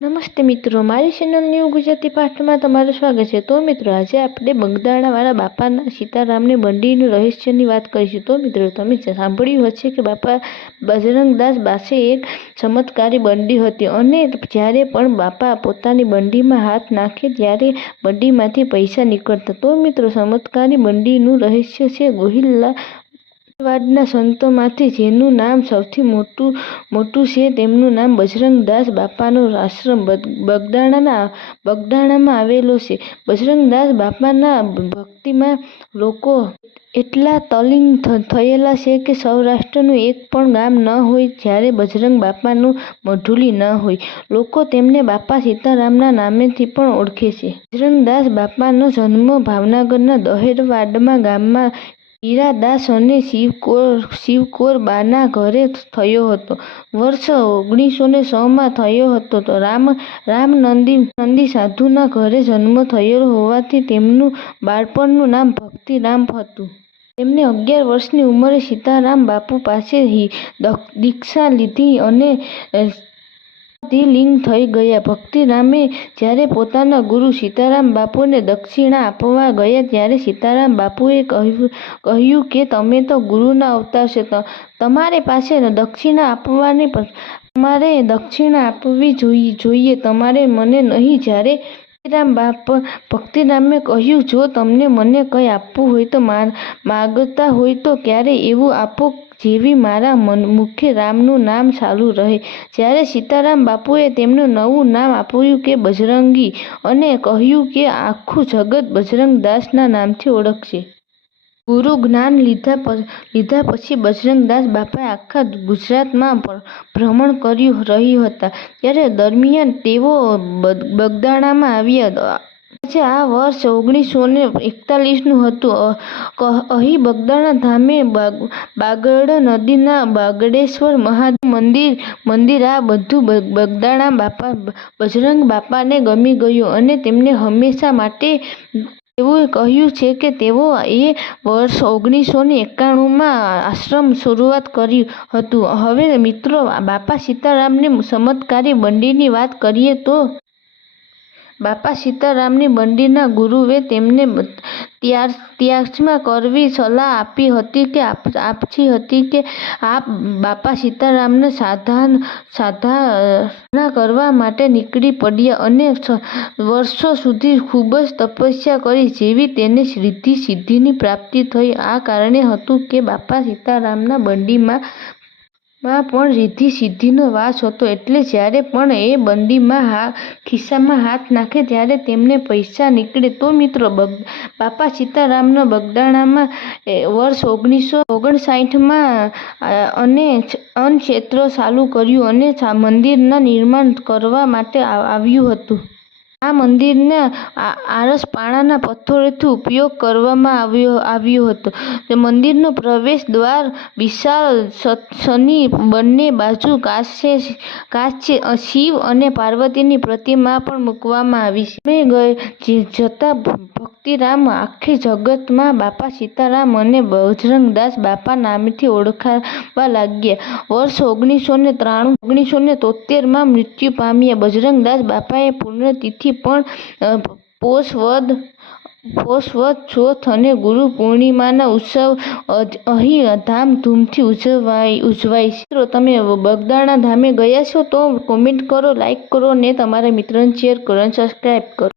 નમસ્તે મિત્રો, મારી ચેનલ ન્યૂ ગુજરાતી પાઠમાં તમારું સ્વાગત છે. તો મિત્રો, આજે આપણે બગદાણાવાળા બાપાના સીતારામને બંડીનું રહસ્યની વાત કરીશું. તો મિત્રો, તમે સાંભળ્યું હશે કે બાપા બજરંગદાસ પાસે એક ચમત્કારી બંડી હતી અને જ્યારે પણ બાપા પોતાની બંડીમાં હાથ નાખે ત્યારે બંડીમાંથી પૈસા નીકળતા. તો મિત્રો, ચમત્કારી બંડીનું રહસ્ય છે ગોહિલલા વાડના સંતોમાંથી જેનું નામ સૌથી મોટું મોટું છે તેમનું નામ બજરંગદાસ બાપાનો આશ્રમ બગદાણાના, બગદાણામાં આવેલો છે. બજરંગદાસ બાપાના ભક્તિમાં લોકો એટલા તલ્લીન થયેલા છે કે સૌરાષ્ટ્રનું એક પણ ગામ ન હોય જ્યારે બજરંગ બાપાનું મઢુલી ન હોય. લોકો તેમને બાપા સીતારામના નામેથી પણ ઓળખે છે. બજરંગદાસ બાપાનો જન્મ ભાવનગરના દહેરવાડમાં ગામમાં હીરાદાસ અને શિવકોર બાના ઘરે થયો હતો. વર્ષ ઓગણીસો ને છમાં થયો હતો રામ રામ નંદી નંદી સાધુના ઘરે જન્મ થયેલો હોવાથી તેમનું બાળપણનું નામ ભક્તિરામ હતું. તેમને અગિયાર વર્ષની ઉંમરે સીતારામ બાપુ પાસે દીક્ષા લીધી અને લિંગ થઈ ગયા. ભક્તિરામે જ્યારે પોતાના ગુરુ સીતારામ બાપુને દક્ષિણા આપવા ગયા ત્યારે સીતારામ બાપુએ કહ્યું કહ્યું કે તમે તો ગુરુના અવતાર છે. તમારે પાસે દક્ષિણા આપવાની તમારે દક્ષિણા આપવી જોઈએ. તમારે મને નહીં, જ્યારે ભક્તિરામ બાપ, ભક્તિરામે કહ્યું, જો તમને મને કંઈ આપવું હોય તો માગતા હોય તો ક્યારે એવું આપો જેવી મારા મન, મુખે રામનું નામ ચાલુ રહે. જ્યારે સીતારામ બાપુએ તેમનું નવું નામ આપ્યું કે બજરંગી અને કહ્યું કે આખું જગત બજરંગદાસના નામથી ઓળખશે. ગુરુ જ્ઞાન લીધા લીધા પછી બજરંગદાસ બાપાએ આખા ગુજરાતમાં ભ્રમણ કર્યું રહ્યું હતા. ત્યારે દરમિયાન તેઓ બગદાણામાં આવ્યા આજે આ વર્ષ ઓગણીસો ને એકતાલીસનું હતું. અહીં બગદાણા ધામે બાગડ નદીના બાગડેશ્વર મહાદેવ મંદિર મંદિર આ બધું બગદાણા બાપા, બજરંગ બાપાને ગમી ગયું અને તેમને હંમેશા માટે તેઓએ કહ્યું છે કે તેઓ એ વર્ષ ઓગણીસો ને એકાણુંમાં આશ્રમ શરૂઆત કર્યું હતું. હવે મિત્રો, બાપા સીતારામને ચમત્કારી બંડીની વાત કરીએ તો? બાપા સીતારામની બંડીના ગુરુએ તેમને ત્યારમાં કરવી સલાહ આપી હતી કે આપી હતી કે આપ બાપા સીતારામને સાધના કરવા માટે નીકળી પડ્યા અને વર્ષો સુધી ખૂબ જ તપસ્યા કરી જેવી તેને રિદ્ધિ સિદ્ધિની પ્રાપ્તિ થઈ. આ કારણે હતું કે બાપા સીતારામના બંડીમાં માં પણ રિદ્ધિ સિદ્ધિનો વાસ હતો. એટલે જ્યારે પણ એ બંડીમાં ખિસ્સામાં હાથ નાખે ત્યારે તેમને પૈસા નીકળે. તો મિત્રો બાપા સીતારામના બગદાણામાં વર્ષ ઓગણીસો ઓગણસાઠમાં અને અન્નક્ષેત્ર ચાલુ કર્યું અને મંદિરના નિર્માણ કરવા માટે આવ્યું હતું. આ મંદિરને આરસપણાના પથ્થરોથી ઉપયોગ કરવામાં આવ્યો આવ્યો હતો. મંદિરનો પ્રવેશ દ્વાર વિશાળ શનિ બંને બાજુ કાશે કાશે શિવ અને પાર્વતીની પ્રતિમા પણ મૂકવામાં આવી છે. જતા ભક્તિરામ આખી જગતમાં બાપા સીતારામ અને બજરંગદાસ બાપા નામથી ઓળખાવા લાગ્યા. વર્ષ ઓગણીસો ને ત્રાણું ઓગણીસો ને તોતેરમાં મૃત્યુ પામ્યા. બજરંગદાસ બાપાએ પુણ્યતિથિ પણ પોષવદ પોષવદ ચોથ અને ગુરુ પૂર્ણિમાના ઉત્સવ અહીં ધામધૂમથી ઉજવાય ઉજવાય છે. તમે બગદાણા ધામે ગયા છો તો કોમેન્ટ કરો લાઈક કરો ને તમારા મિત્રોને શેર કરો અને સબસ્ક્રાઈબ કરો.